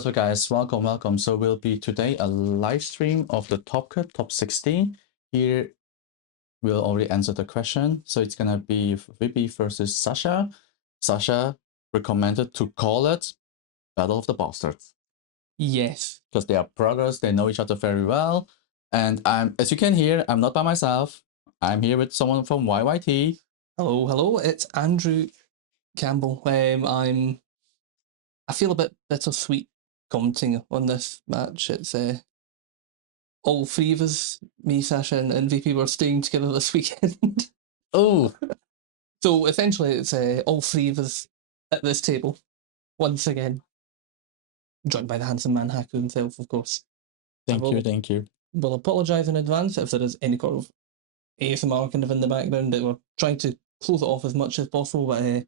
what's up guys, welcome. So will be today a live stream of the topcut top 16. Here we'll already answer the question. So it's gonna be Vippi versus Sascha. Sascha recommended to call it Battle of the Bastards. Yes. Because they are brothers, they know each other very well. And as you can hear, I'm not by myself. I'm here with someone from YYT. Hello, it's Andrew Campbell. I feel a bit bittersweet commenting on this match. It's all three of us, me, Sascha, and Vippi, were staying together this weekend. Oh, So essentially, it's all three of us at this table once again, joined by the handsome man Haku himself, of course. thank you. We'll apologise in advance if there is any kind of ASMR kind of in the background. That we're trying to close it off as much as possible, but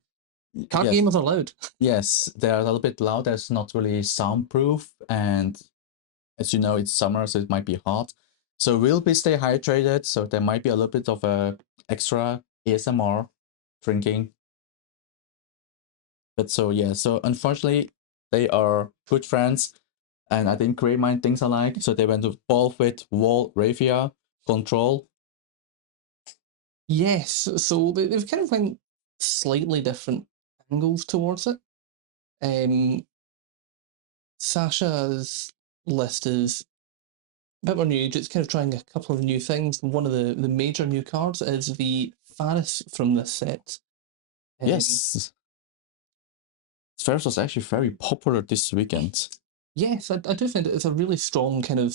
card gamers are loud. Yes, they're a little bit loud. It's not really soundproof, and as you know, it's summer, so it might be hot. So we'll be stay hydrated. So there might be a little bit of a extra ASMR drinking. But so yeah, so unfortunately, they are good friends, and I think great mind thinks alike. So they went to both with Warrior Refia control. Yes, so they've kind of went slightly different angles towards it. Sasha's list is a bit more new. It's kind of trying a couple of new things. One of the major new cards is the Faris from this set. Yes, Faris was actually very popular this weekend. Yes, I do find it's a really strong kind of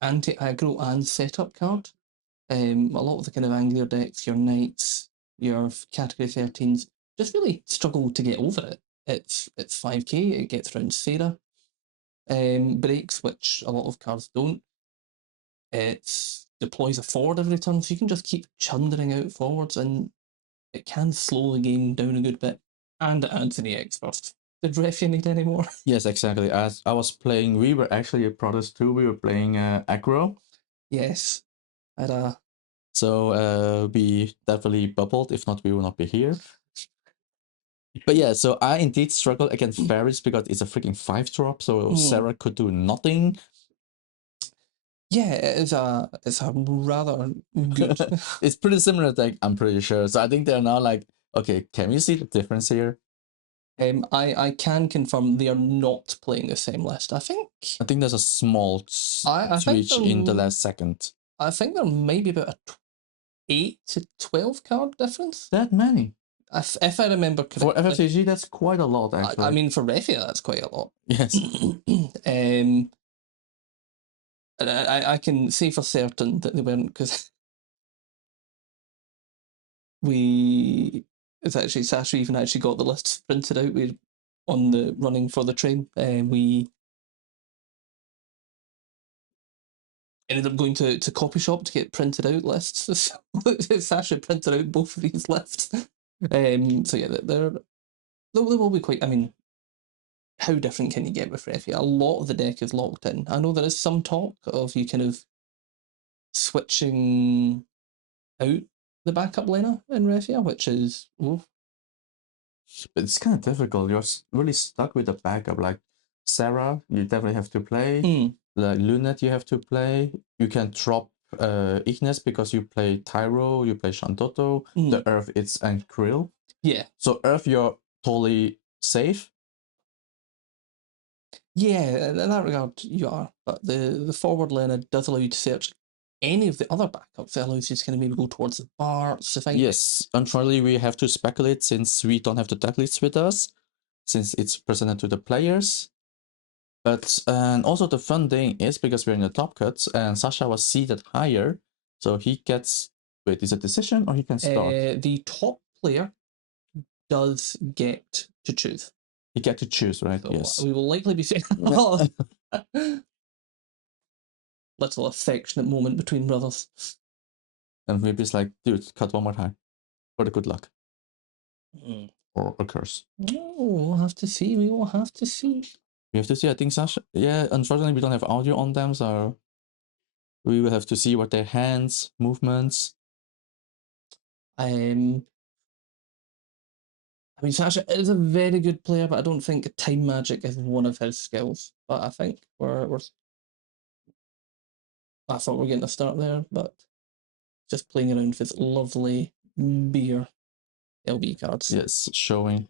anti-aggro and setup card. A lot of the kind of Angler decks, your Knights, your Category 13s, just really struggle to get over it. It's 5k, it gets around Sarah. Breaks, which a lot of cards don't. It deploys a forward every turn, so you can just keep chundering out forwards, and it can slow the game down a good bit. And it adds the X first. Did Refia need any more? Yes, exactly. As I was playing, we were actually brothers too. We were playing aggro. Yes. Had a... So we definitely bubbled. If not, we will not be here. But yeah, so I indeed struggled against Faris because it's a freaking 5-drop, so Sarah could do nothing. Yeah, it's a rather good. It's pretty similar deck, I'm pretty sure. So I think they're now like, okay, can we see the difference here? I can confirm they are not playing the same list. I think there's a small switch in the last second. I think there may be about a 8 to 12 card difference. That many? If I remember correctly. For FFTCG, that's quite a lot, actually. I mean, for Refia, that's quite a lot. Yes. I can say for certain that they weren't, because it's actually, Sascha even actually got the list printed out. We're on the running for the train. We ended up going to copy shop to get printed out lists. So Sascha printed out both of these lists. So yeah, they will be quite. I mean, how different can you get with Refia? A lot of the deck is locked in. I know there is some talk of you kind of switching out the backup laner in Refia, which is... Oof. It's kind of difficult. You're really stuck with the backup. Like Sarah, you definitely have to play. Like Lunet, you have to play. You can drop Ignis because you play Tyro, you play Shantoto. The Earth, it's and Krill. Yeah. So Earth, you're totally safe. Yeah, in that regard, you are. But the forward laner does allow you to search any of the other backups. It allows you to kind of maybe go towards the Barts. Yes, unfortunately, we have to speculate since we don't have the deck list with us, since it's presented to the players. But and also the fun thing is because we're in the top cuts and Sascha was seated higher, so he gets. Wait, is it a decision or he can start? The top player does get to choose. You get to choose, right? So yes. We will likely be saying little affectionate moment between brothers. And maybe it's like, dude, cut one more time for the good luck. Or a curse. No, we'll have to see. We will have to see. We have to see. I think Sascha. Yeah, unfortunately, we don't have audio on them, so we will have to see what their hands, movements. I I mean, Sascha is a very good player, but I don't think time magic is one of his skills. But I think we're I thought we were getting a start there, but just playing around with lovely beer LB cards. Yes, showing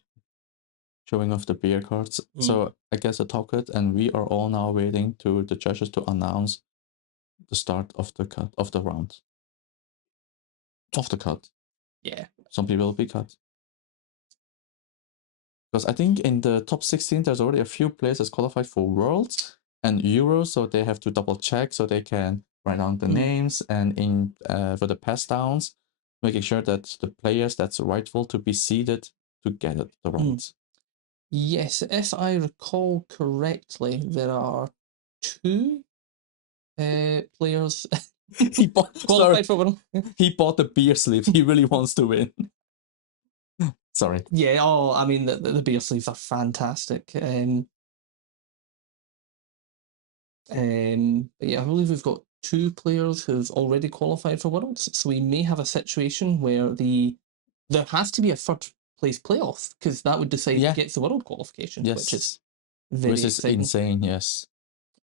off the beer cards. So I guess a top cut, and we are all now waiting to the judges to announce the start of the cut of the round. Of the cut. Yeah. Some people will be cut. Because I think in the top 16, there's already a few players that's qualified for Worlds and Euros, so they have to double check so they can write down the names and in for the pass downs, making sure that the players that's rightful to be seeded to get it the rounds. Yes, if I recall correctly, there are 2 players He bought, qualified for one. He bought the beer sleeve. He really wants to win. Sorry. Yeah, oh, I mean, the beer sleeves are fantastic. But yeah, I believe we've got 2 players who've already qualified for Worlds, so we may have a situation where there has to be a third place playoff, because that would decide who gets the World qualification, which is very exciting. Insane, yes.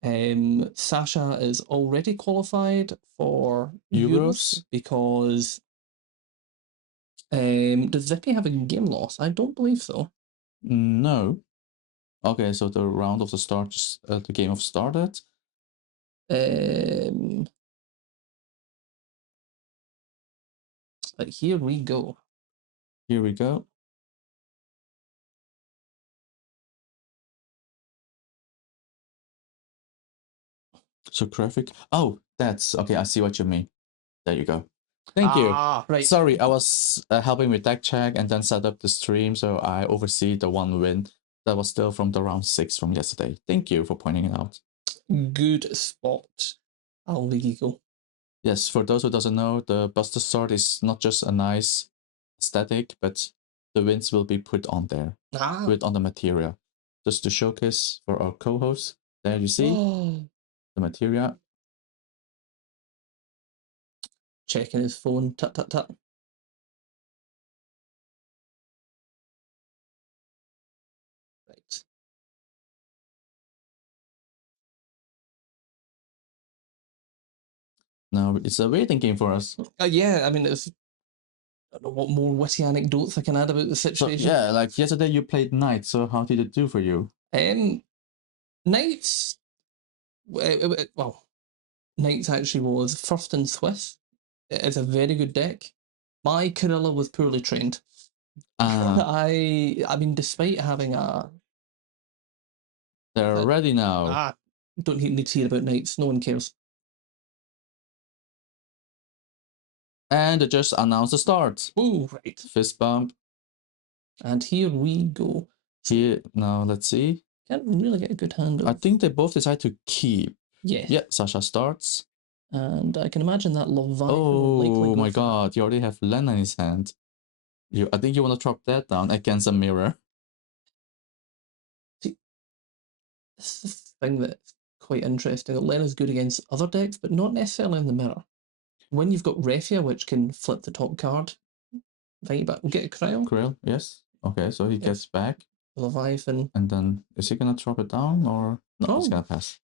Sascha is already qualified for Euros because does Vippi have a game loss? I don't believe so. No. Okay, so the round of the start, the game of started. But here we go. Here we go. So graphic. Oh, that's okay. I see what you mean. There you go. Thank you. Right. Sorry, I was helping with deck check and then set up the stream, so I oversee the one win that was still from the round 6 from yesterday. Thank you for pointing it out. Good spot, Alvigo. Yes, for those who doesn't know, the Buster Sword is not just a nice aesthetic, but the wins will be put on there, put on the Materia, just to showcase for our co-hosts. There you see the Materia. Checking his phone. Tut tut tut. Right. Now it's a waiting game for us. Yeah, I mean, I don't know what more witty anecdotes I can add about the situation. So, yeah, like yesterday you played Knight, so how did it do for you? Knights, well, Knights actually was first in Swiss. It is a very good deck. My Corilla was poorly trained. I mean, despite having they're ready now. Don't need to hear about Knights. No one cares. And they just announced the start. Oh, right. Fist bump. And here we go. Here, now let's see. Can't really get a good hand of... I think they both decide to keep. Yes. Yeah, Sascha starts. And I can imagine that Leviathan will likely go my god, you already have Len in his hand. I think you want to drop that down against a mirror. See, this is the thing that's quite interesting. Len is good against other decks, but not necessarily in the mirror. When you've got Refia, which can flip the top card, invite you back. We'll get a Krill. Krill, yes. Okay, so he gets back. Leviathan. And then, is he going to drop it down or... No, he's going to pass.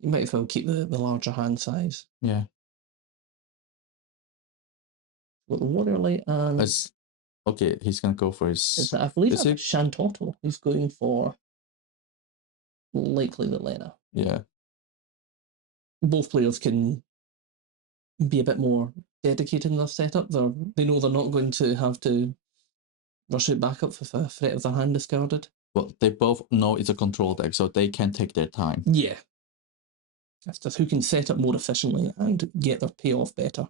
You might as well keep the larger hand size. Yeah. With the Warrior Light and... Okay, he's going to go for his... I believe it's Shantotto. He's going for likely the Lena. Yeah. Both players can be a bit more dedicated in their setup. They know they're not going to have to rush it back up with a threat of their hand discarded. Well, they both know it's a control deck, so they can take their time. Yeah. That's just who can set up more efficiently and get their payoff better.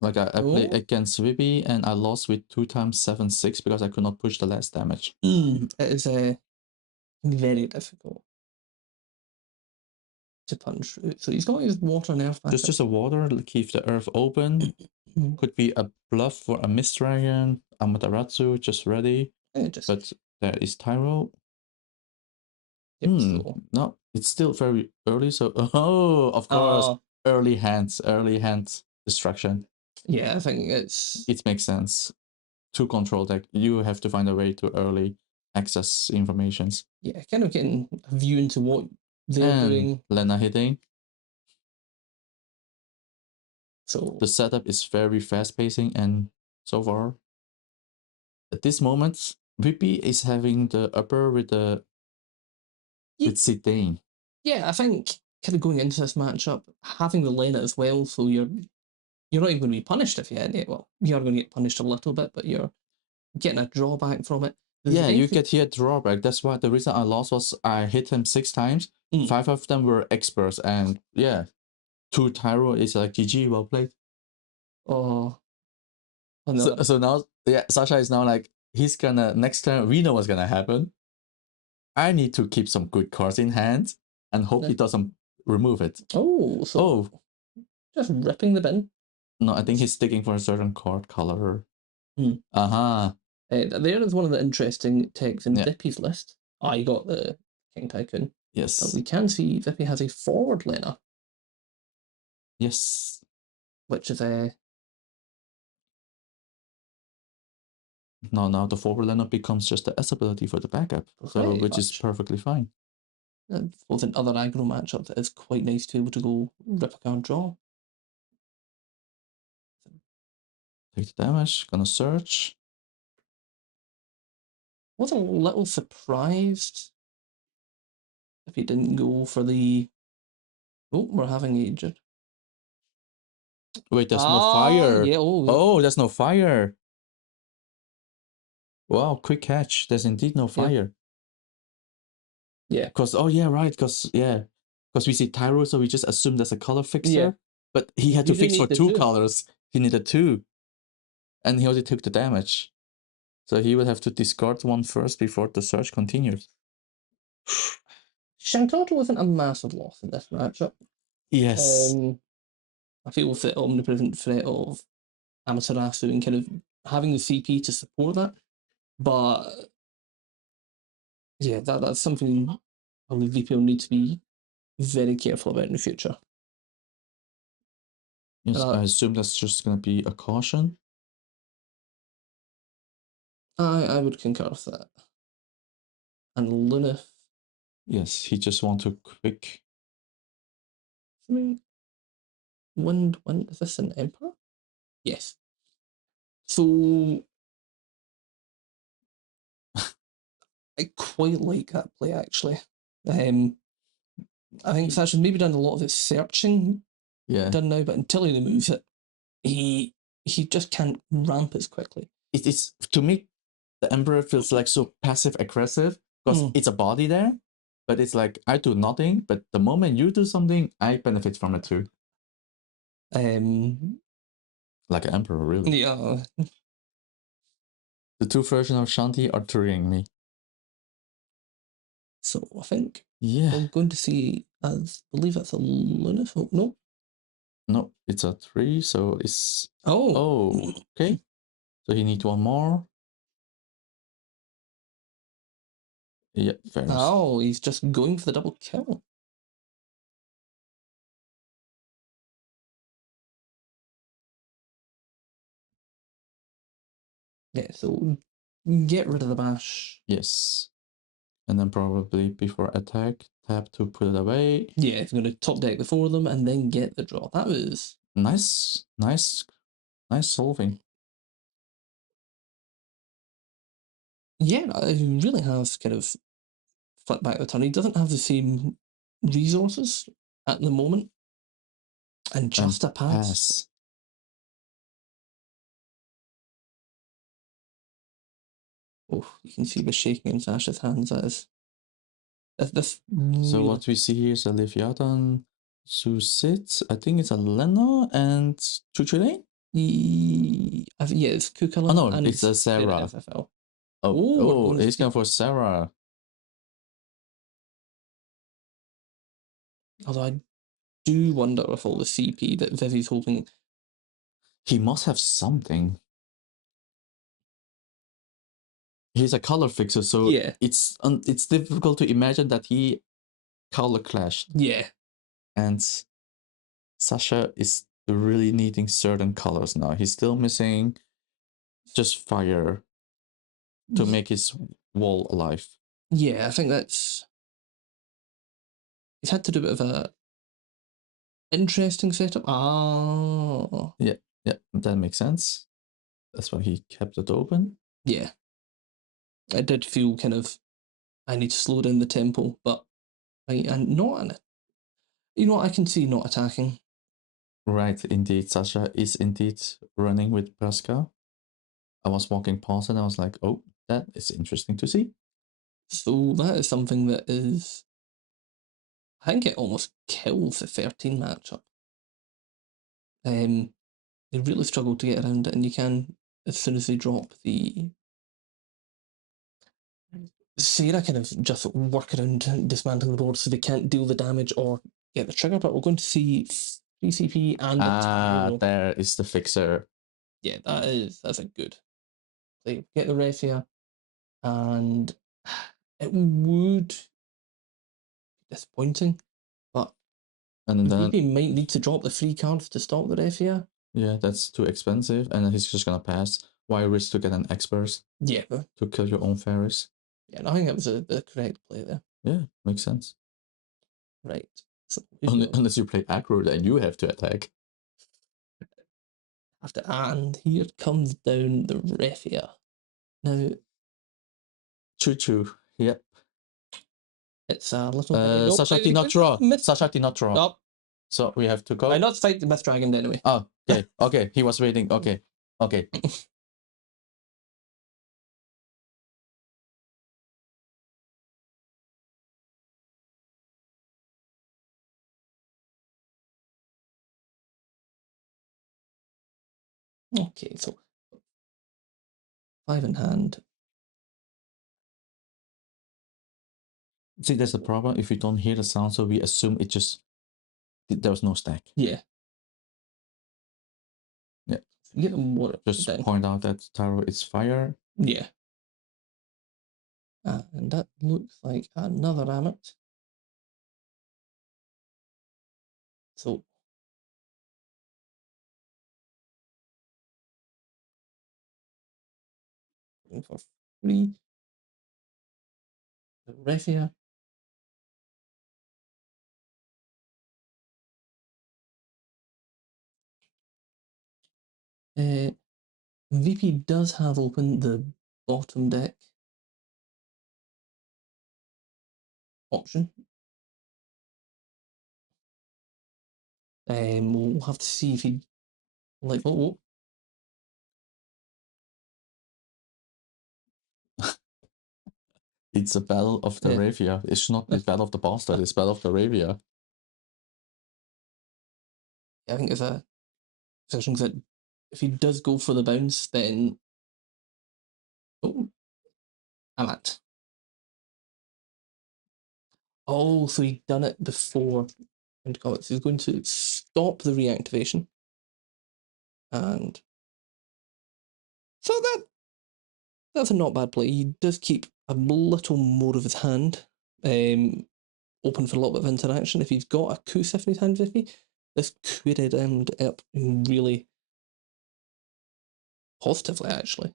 Like I played against Vippi and I lost with 2 times 7/6 because I could not push the last damage. It is very difficult to punch through. So he's got his water and earth back. Just a water, keep the earth open. Could be a bluff for a Mist Dragon, Amaterasu just ready. But there is Tyro. No, it's still very early, so of course, early hand destruction. Yeah, I think it makes sense. to control deck, you have to find a way to early access informations. Yeah, kind of getting a view into what they're And doing. Lena hitting. So The setup is very fast pacing, and so far, at this moment, Vippi is having the upper with Zidane. Yeah, I think kind of going into this matchup, having the Lena as well, so you're not even going to be punished if you hit it. Well, you are going to get punished a little bit, but you're getting a drawback from it. Yeah, you get here drawback. That's why the reason I lost was I hit him 6 times. 5 of them were experts, and yeah, 2 Tyro is like GG, well played. Oh. So now, yeah, Sascha is now like, he's gonna, next turn, we know what's gonna happen. I need to keep some good cards in hand and hope he doesn't remove it. Oh, so just ripping the bin. No, I think he's sticking for a certain card color. There is one of the interesting techs in Vippi's list. You got the King Tycoon. Yes. But we can see Vippi has a forward Lena. Yes. Which is a... Now the forward Lena becomes just the S ability for the backup, so which is perfectly fine. With another aggro matchup that is quite nice to be able to go rip a card draw. Take the damage, gonna search. Was a little surprised if he didn't go for the... Oh, we're having aged. Wait, there's no fire. Yeah, there's no fire. Wow, quick catch. There's indeed no fire. Yeah. Because, because we see Tyro, so we just assume there's a color fixer. Yeah. But he had to fix for 2 colors. He needed 2. And he already took the damage. So he would have to discard 1 first before the search continues. Shantato wasn't a massive loss in this matchup. Yes. I feel with the omnipresent threat of Amaterasu and kind of having the CP to support that. But yeah, that's something I believe VP will need to be very careful about in the future. Yes, I assume that's just going to be a caution. I would concur with that. And Lunith. Yes, he just wants to quick. I mean, Wind, is this an Emperor? Yes. So I quite like that play actually. I think Sasha's maybe done a lot of his searching done now, but until he removes it, he just can't ramp as quickly. It's to me, the Emperor feels like so passive aggressive because it's a body there, but it's like I do nothing, but the moment you do something, I benefit from it too. Like an Emperor, really. Yeah. The 2 versions of Shanti are triggering me. So I think we're going to see, I believe that's a Lunith. Oh, no. No, it's a 3, so it's... Oh. Okay. So he needs 1 more. Yeah, fair enough. Oh, he's just going for the double kill. Yeah, so get rid of the bash. Yes. And then probably before attack, tap to put it away. Yeah, if you're going to top deck the 4 of them and then get the draw. That was... Nice solving. Yeah, he really has kind of flipped back the turn. He doesn't have the same resources at the moment. And just a pass. Oh, you can see the shaking in Sasha's hands. That is... So what we see here is a Leviathan, Susit, I think it's a Lena and Chuchulain? Yeah, it's Kukulin. Oh no, and it's a Sarah. FFL. Oh, he's going for Sarah. Although I do wonder if all the CP that Vivi's hoping... He must have something. He's a color fixer, so it's difficult to imagine that he color clashed. Yeah. And Sascha is really needing certain colors now. He's still missing just fire to make his wall alive. Yeah, I think that's... He's had to do a bit of a interesting setup. Ah. Yeah, that makes sense. That's why he kept it open. Yeah. It did feel kind of, I need to slow down the tempo, but and not... You know what, I can see not attacking. Right, indeed. Sascha is indeed running with Praska. I was walking past and I was like, oh, that is interesting to see. So that is something that is... I think it almost kills the 13 matchup. They really struggle to get around it, and you can, as soon as they drop the... Sarah kind of just work around dismantling the board so they can't deal the damage or get the trigger, but we're going to see 3CP and the Tyro. There is the fixer. Yeah, that's a good play. Get the Refia, and it would be disappointing, but And then Vippi might need to drop the free cards to stop the Refia. Yeah, that's too expensive, and then he's just gonna pass. Why risk to get an X-Burst Yeah, to kill your own Ferris? yeah, I think that was the correct play there. Yeah, makes sense. Right. So Unless you play aggro, then you have to attack. and here comes down the Refia. Now, Choo-choo. Yep. it's a little... Sascha did not draw. Sascha did not draw. Nope. So we have to go. Why not fight the Myth Dragon anyway? Oh, okay. Okay, he was waiting. Okay. Okay. Okay, so 5 in hand. See, there's the problem. If we don't hear the sound, so we assume it just... There was no stack. Yeah. Yeah. Get them water Just down. point out that Taro is fire. Yeah. And that looks like another Amit. So going for 3. The Refia. VP does have open the bottom deck option. We'll have to see if he... Like, oh. It's a battle of the Refia. It's not the battle of the bastard, it's battle of the Refia. I think it's a position that if he does go for the bounce, then... Oh. Amat. Oh, so he'd done it before. So he's going to stop the reactivation. And so that's a not bad play. He does keep a little more of his hand open for a little bit of interaction. If he's got a Kusif in his hand, Vippi, this could end up really positively, actually.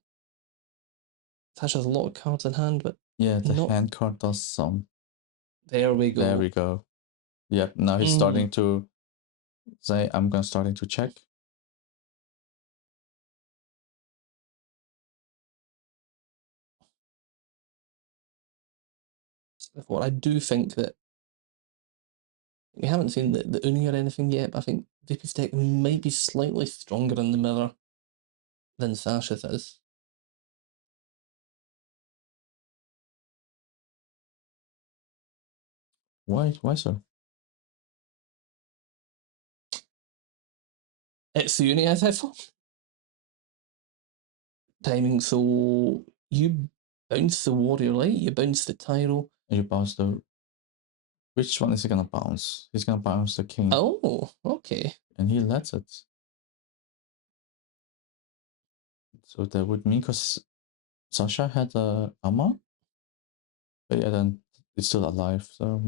Tash has a lot of cards in hand, but yeah, the hand card does some. There we go. There we go. Yep, now he's starting to say, I'm starting to check. What I do think that we haven't seen the Uni or anything yet, but I think Vippi's deck might be slightly stronger in the mirror than Sasha's is. Why so? It's the Uni SFO. Timing, so you bounce the Warrior Light, you bounce the Tyro. You bounce the... Which one is he gonna bounce? He's gonna bounce the king. Oh, okay. And he lets it. So that would mean, because Sascha had a armor, but yeah, then it's still alive, so...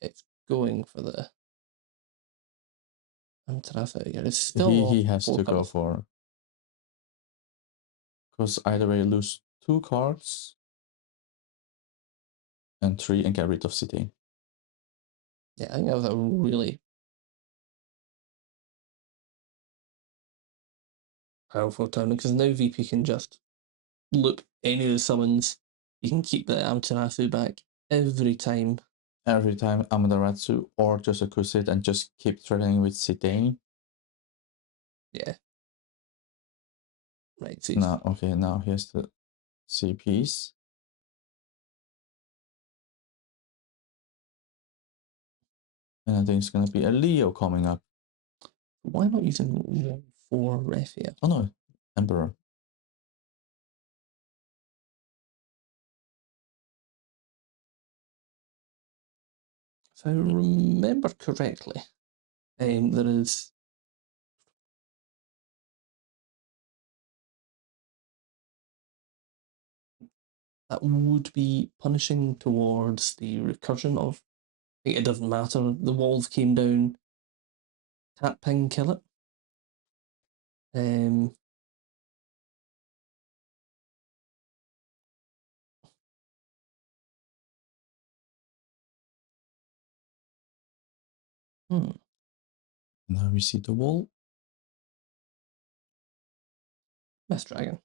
It's going for the Amaterasu here. It's still He has 4 to go cards. for, because either way you lose 2 cards and 3 and get rid of City. Yeah, I think that was a really powerful turn because now Vippi can just loop any of the summons. You can keep the Amaterasu back every time. Every time Amaterasu or just a Crusade and just keep threatening with Zidane. Yeah. Right, so Now, okay, now here's the CPs. And I think it's going to be a Leo coming up. why not using 1/4 Refia? Oh no, Emperor. If I remember correctly, there is that would be punishing towards the recursion of. I think it doesn't matter. The walls came down. Tap ping, kill it. Now we see the wall. Mist Dragon.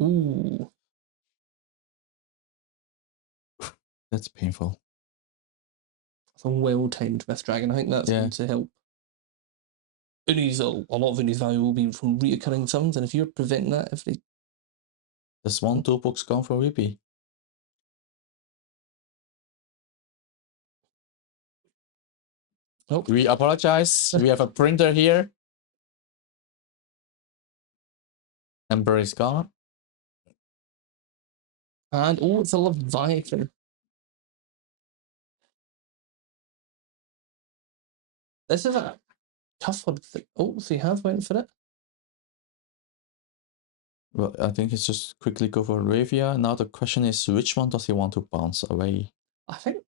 Ooh. That's painful. It's a well-timed Mist Dragon. I think that's going to help. Uni's, a lot of Uni's value will be from reoccurring summons, and if you're preventing that, if they... There's one toolbox gone for Vippi. Nope. We apologize. We have a printer here. Emperor is gone. And, oh, it's a Leviathan. This is a tough one. Oh, so he has went for it? Well, I think it's just quickly go for Refia. Now the question is, which one does he want to bounce away? I think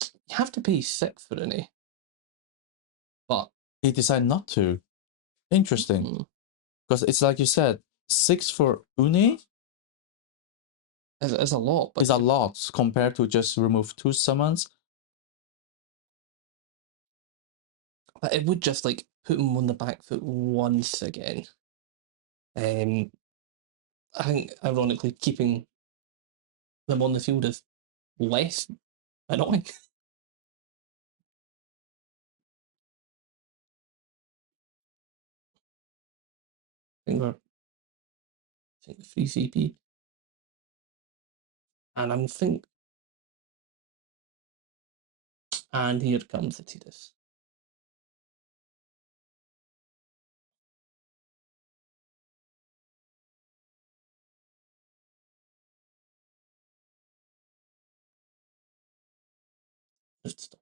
you have to pay 6 for Uni. But... He decided not to. Interesting. Because it's like you said, 6 for Uni is a lot. But is a lot compared to just remove 2 summons. But it would just like put him on the back foot once again. I think, ironically, keeping them on the field is less annoying. I think 3 CP. And I'm think. And here comes the Tidus. Just stop.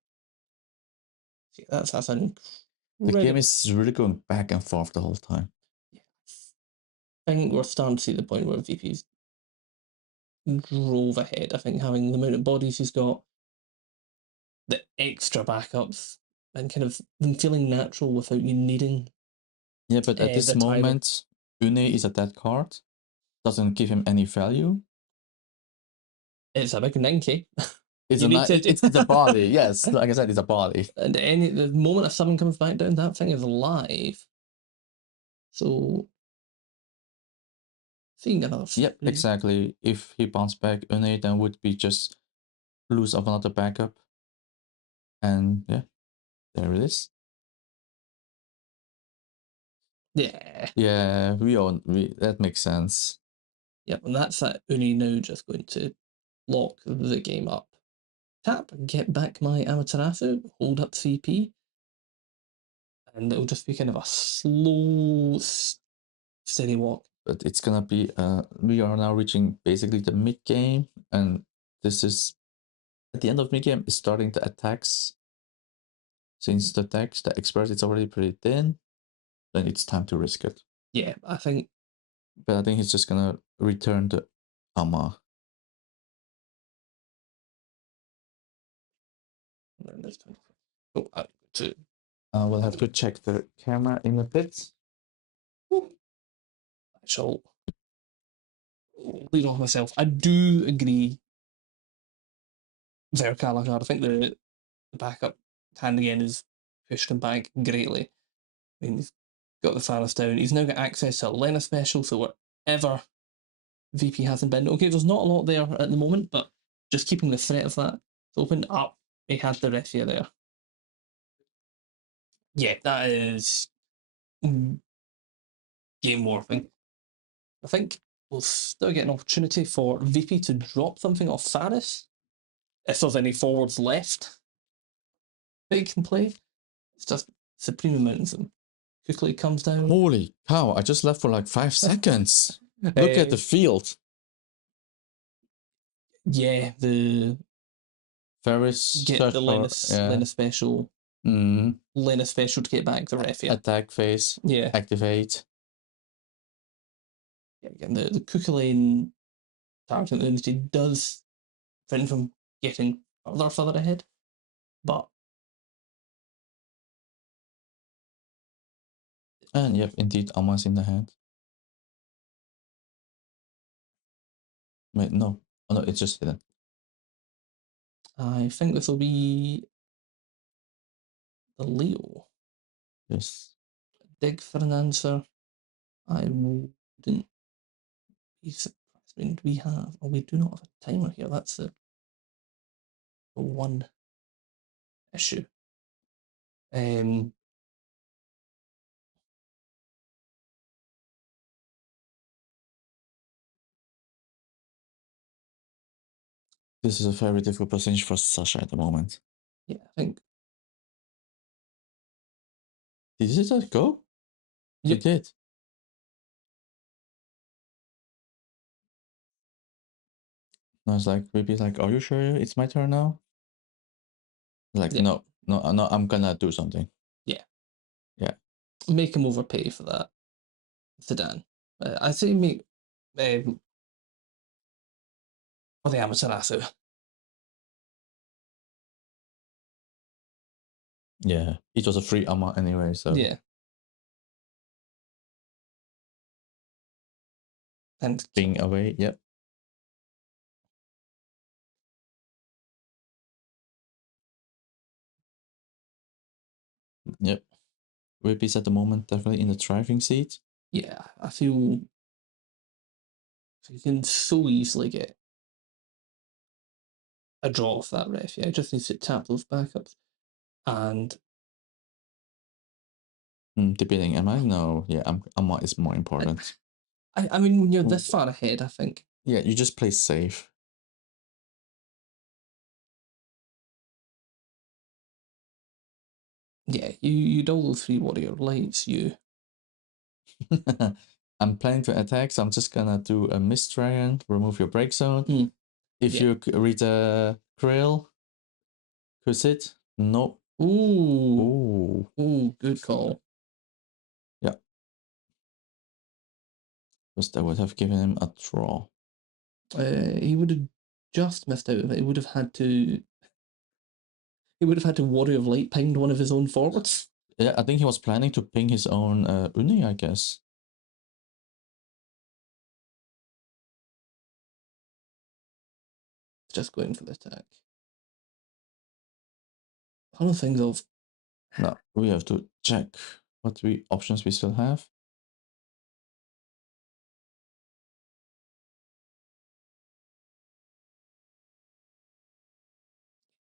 See, that's an The game is really going back and forth the whole time. Yeah. I think we're starting to see the point where Vippi's drove ahead. I think having the amount of bodies he's got, the extra backups, and kind of them feeling natural without you needing. Yeah, but at this moment, Uni is a dead card. Doesn't give him any value. It's a big ninky. It's it's a body, yes. Like I said, it's a body. And the moment a summon comes back down, that thing is live. So seeing another. Yep, exactly. If he bounced back Uni, then would be just lose of another backup. And yeah, there it is. Yeah. Yeah, that makes sense. Yep, and that's that Uni now just going to lock the game up. Tap, get back my Amaterasu, hold up CP, and it'll just be kind of a slow, steady walk. But it's gonna be, we are now reaching basically the mid game, and this is at the end of mid game is starting the attacks. Since the text, the expert is already pretty thin, then it's time to risk it. Yeah, I think. But I think he's just gonna return the Ama. And then there's 24. Oh, to We'll have to check the camera in a bit. I shall lead off myself. I do agree. Verkalagard, I think the backup hand again is pushed him back greatly. I mean, he's got the Faris down. He's now got access to a Lena special, so whatever Vippi hasn't been. Okay, there's not a lot there at the moment, but just keeping the threat of that open up. He had the Refia there. Yeah, that is game warping. I think we'll still get an opportunity for Vippi to drop something off Faris. If there's any forwards left that he can play. It's just supreme momentum. Quickly comes down. Holy cow, I just left for like 5 seconds. Look at the field. Yeah, the Ferris get the Lena special. Lena special to get back the Refia. Attack phase. Yeah. Activate. Yeah, again, the Kukulane targeting industry does prevent from getting further ahead. But and yep, indeed, Alma's in the hand. Wait, no. Oh no, it's just hidden. I think this will be the Leo. Yes. Dig for an answer. I wouldn't be surprised. I mean, we have, or we do not have a timer here. That's the one issue. This is a very difficult position for Sascha at the moment. Yeah, I think. Did it just go? Yep. It did. I was like, maybe like, are you sure it's my turn now? Like, yeah. no, I'm gonna do something. Yeah. Yeah. Make him overpay for that. Sedan. I say make for the Amaterasu. Yeah, it was a free Ama anyway, so. Yeah. And being away, yep. Yep. Vippi's at the moment definitely in the driving seat. Yeah, I feel you can so easily get a draw off that ref. Yeah, I just need to tap those backups. And debating, am I? No, yeah, Ama is more important. I mean, when you're this far ahead, I think. Yeah, you just play safe. Yeah, you do all those 3 Warrior Lights, you. I'm planning to attack, so I'm just gonna do a Mist Dragon, remove your break zone. If you read a Krill, could it? Nope. Ooh, good call. Yeah. Because that would have given him a draw. He would have just missed out of it. He would have had to Warrior of Light pinged one of his own forwards. Yeah, I think he was planning to ping his own Uni, I guess. Just going for the attack. One of the things of. No, we have to check what options we still have.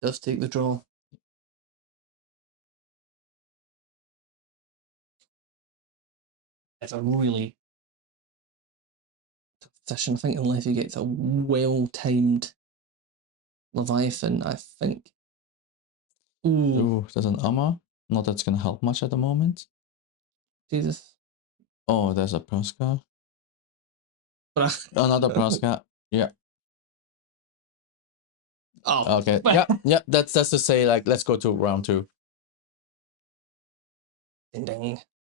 Does take the draw. It's a really tough position. I think unless he gets a well-timed Leviathan, I think. Ooh, there's an Amma. Not that's gonna help much at the moment. Jesus. Oh, there's a Praska. Another Praska. Yeah. Oh. Okay. Yeah. That's to say, like, let's go to round 2. Ding ding.